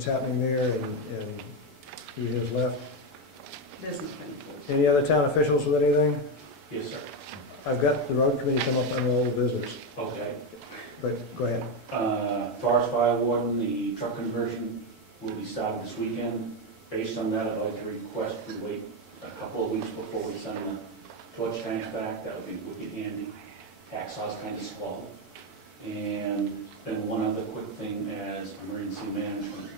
that's happening there, and he has left. Business. Any other town officials with anything? Yes, sir. I've got the road committee come up on the old business, Okay. but go ahead. Forest fire warden, the truck conversion will be started this weekend. Based on that, I'd like to request we wait a couple of weeks before we send the torch tanks back. That would be wicked handy. Hacksaw's kind of slow. And then one other quick thing as emergency management,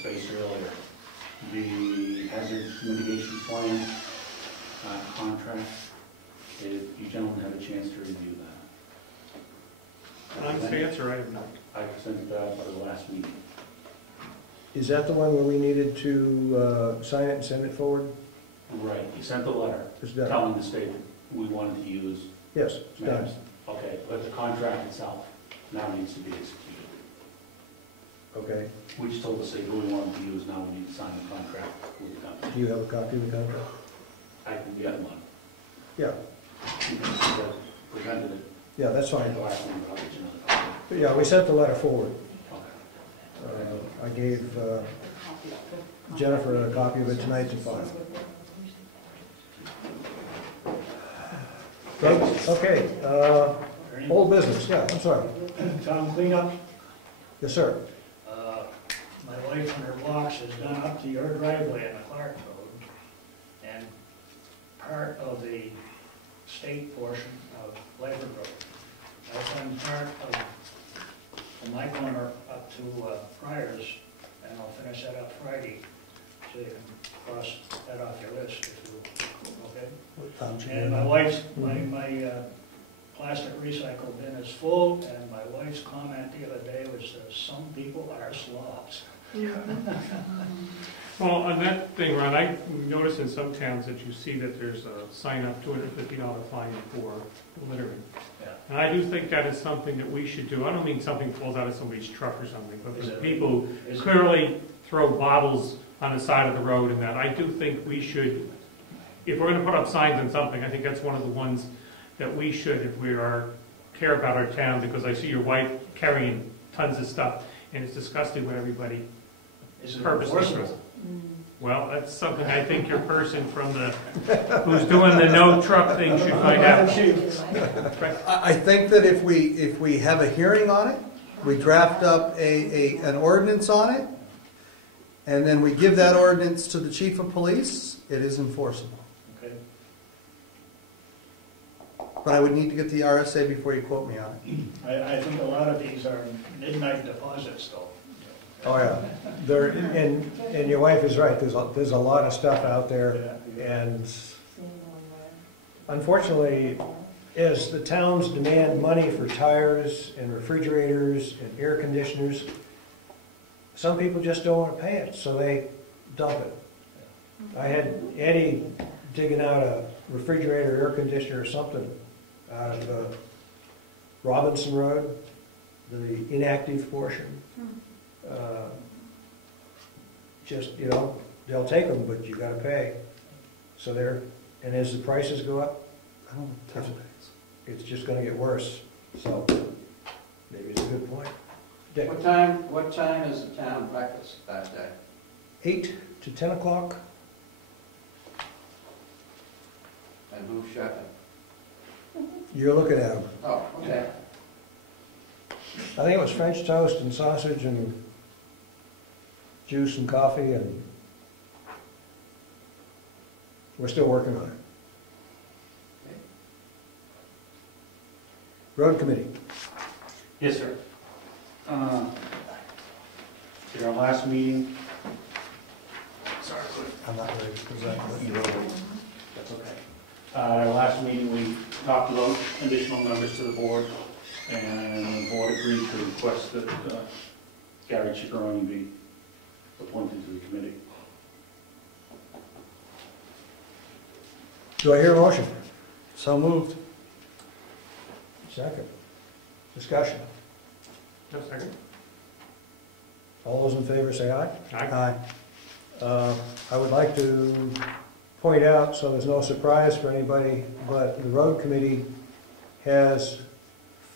space earlier. The hazard mitigation plan contract, if you gentlemen have a chance to review that. Answer, I have not. I sent that by the last meeting. Is that the one where we needed to sign it and send it forward? Right, you sent the letter It's done. telling the state we wanted to use Yes, it's done. maps. Okay, but the contract itself now needs to be executed. Okay. We just told the state who we wanted to use, now we need to sign the contract with the company. Do you have a copy of the contract? I can get one. Yeah. You can presented it. Yeah, that's fine. The last one, but I'll get you another copy. But yeah, we sent the letter forward. Okay. I gave Jennifer a copy of it tonight to file. Okay, old business, yeah, I'm sorry. Town cleanup. Yes, sir. My wife and her box has done up to your driveway in the Clark Road, and part of the state portion of Labor Road. I've done part of from my corner up to Friars, and I'll finish that up Friday, so you can cross that off your list if you, okay? And my wife's, my plastic recycle bin is full, and my wife's comment the other day was that some people are slobs. Well, on that thing, Ron, I noticed in some towns that you see that there's a sign up $250 fine for littering. Yeah. And I do think that is something that we should do. I don't mean something falls out of somebody's truck or something, but for people who clearly throw bottles on the side of the road and that, I do think we should, if we're going to put up signs on something, I think that's one of the ones that we should, if we care about our town, because I see your wife carrying tons of stuff, and it's disgusting what everybody purposely throws. Well, that's something I think your person from who's doing the no truck thing should find out. I think that if we have a hearing on it, we draft up an ordinance on it, and then we give that ordinance to the chief of police, it is enforceable. Okay. But I would need to get the RSA before you quote me on it. I think a lot of these are midnight deposits, though. Oh, yeah. There, and your wife is right, there's a lot of stuff out there, and unfortunately, as the towns demand money for tires and refrigerators and air conditioners, some people just don't want to pay it, so they dump it. I had Eddie digging out a refrigerator, air conditioner or something out of Robinson Road, the inactive portion. Just, you know, they'll take them, but you gotta pay. So and as the prices go up, I don't know. it's just gonna get worse. So maybe it's a good point. Dick. What time is the town breakfast that day? 8 to 10 o'clock. And who's chefing? You're looking at them. Oh, okay. I think it was French toast and sausage and juice and coffee, and we're still working on it. Okay. Road committee. Yes, sir. In our last meeting, sorry, I'm not ready to present. that's okay. Our last meeting, we talked about additional members to the board, and the board agreed to request that Gary Chiccaroni be appointed to the committee. Do I hear a motion? So moved. Second. Discussion. No second. All those in favor say aye. Aye. I would like to point out, so there's no surprise for anybody, but the road committee has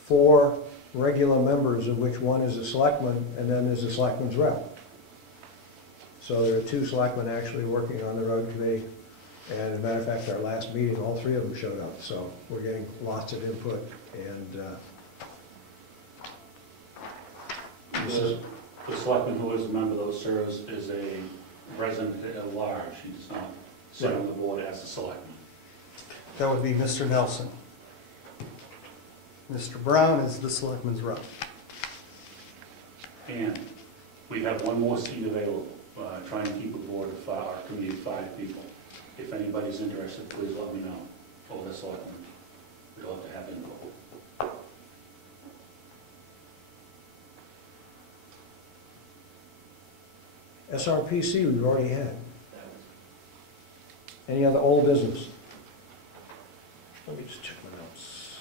4 regular members, of which one is a selectman, and then there's a selectman's rep. So there are 2 selectmen actually working on the road committee. And as a matter of fact, our last meeting, all 3 of them showed up. So we're getting lots of input. And The selectman who is a member of those serves is a resident at large. He does not sit on the board as a selectman. That would be Mr. Nelson. Mr. Brown is the selectman's rep. And we have 1 more seat available, trying to keep a board of our committee of 5 people. If anybody's interested, please let me know, or the selectmen. We'd love to have input. SRPC we've already had. Any other old business? Let me just check my notes.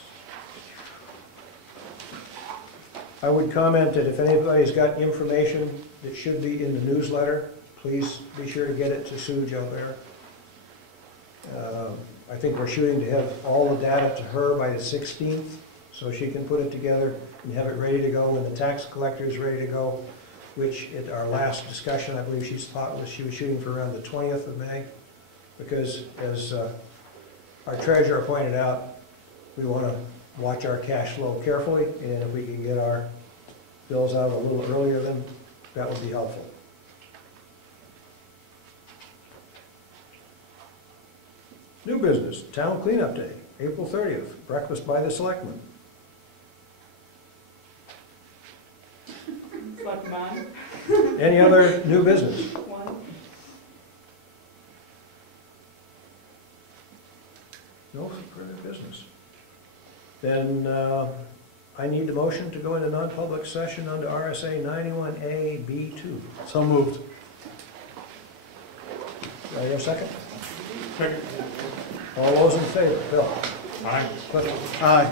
I would comment that if anybody's got information that should be in the newsletter, please be sure to get it to Sue out there. I think we're shooting to have all the data to her by the 16th, so she can put it together and have it ready to go when the tax collector is ready to go, which at our last discussion, I believe she was shooting for around the 20th of May, because as our treasurer pointed out, we want to watch our cash flow carefully, and if we can get our bills out a little earlier, then that would be helpful. New business, town cleanup day, April 30th, breakfast by the selectmen. Select mine. Any other new business? One. No further business. Then I need a motion to go into non-public session under RSA 91A B2. So moved. Do I hear a second? Second. All those in favor? Bill? Aye. Cliff? Aye.